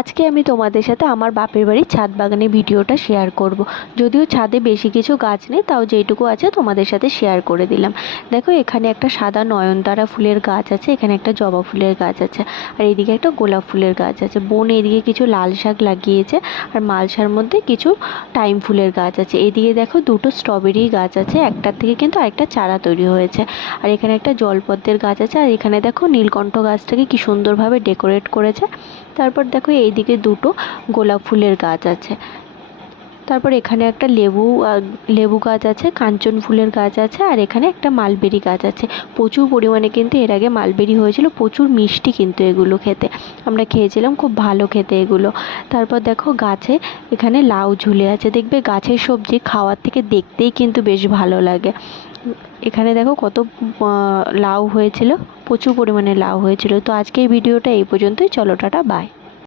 আজকে আমি তোমাদের সাথে আমার বাপের বাড়ির ছাদ বাগানের ভিডিওটা শেয়ার করব। যদিও ছাদে বেশি কিছু গাছ নেই, তাও যেটুকু আছে তোমাদের সাথে শেয়ার করে দিলাম। দেখো, এখানে একটা সাদা নয়নতারা ফুলের গাছ আছে, এখানে একটা জবা ফুলের গাছ আছে, আর এইদিকে একটা গোলাপ ফুলের গাছ আছে। বোন এদিকে কিছু লাল শাক লাগিয়েছে, আর মালসার মধ্যে কিছু টাইম ফুলের গাছ আছে। এদিকে দেখো দুটো স্ট্রবেরি গাছ আছে, একটার থেকে কিন্তু আরেকটা চারা তৈরি হয়েছে। আর এখানে একটা জলপদ্মের গাছ আছে, আর এখানে দেখো নীলকণ্ঠ গাছটাকে কি সুন্দরভাবে ডেকোরেট করেছে। তারপর দেখো এইদিকে দুটো গোলাপ ফুলের গাছ আছে। তারপর এখানে একটা লেবু গাছ আছে, কাঞ্চন ফুলের গাছ আছে, আর এখানে একটা মালবেরি গাছ আছে। প্রচুর পরিমাণে কিন্তু এর আগে মালবেরি হয়েছিল, প্রচুর মিষ্টি কিন্তু এগুলো খেতে। আমরা খেয়েছিলাম, খুব ভালো খেতে এগুলো। তারপর দেখো গাছে এখানে লাউ ঝুলে আছে। দেখবে গাছের সবজি খাওয়ার থেকে দেখতেই কিন্তু বেশ ভালো লাগে। এখানে দেখো কত লাউ হয়েছিল, প্রচুর পরিমাণে লাউ হয়েছিল। তো আজকের ভিডিওটা এই পর্যন্তই। চলো, টাটা, বাই।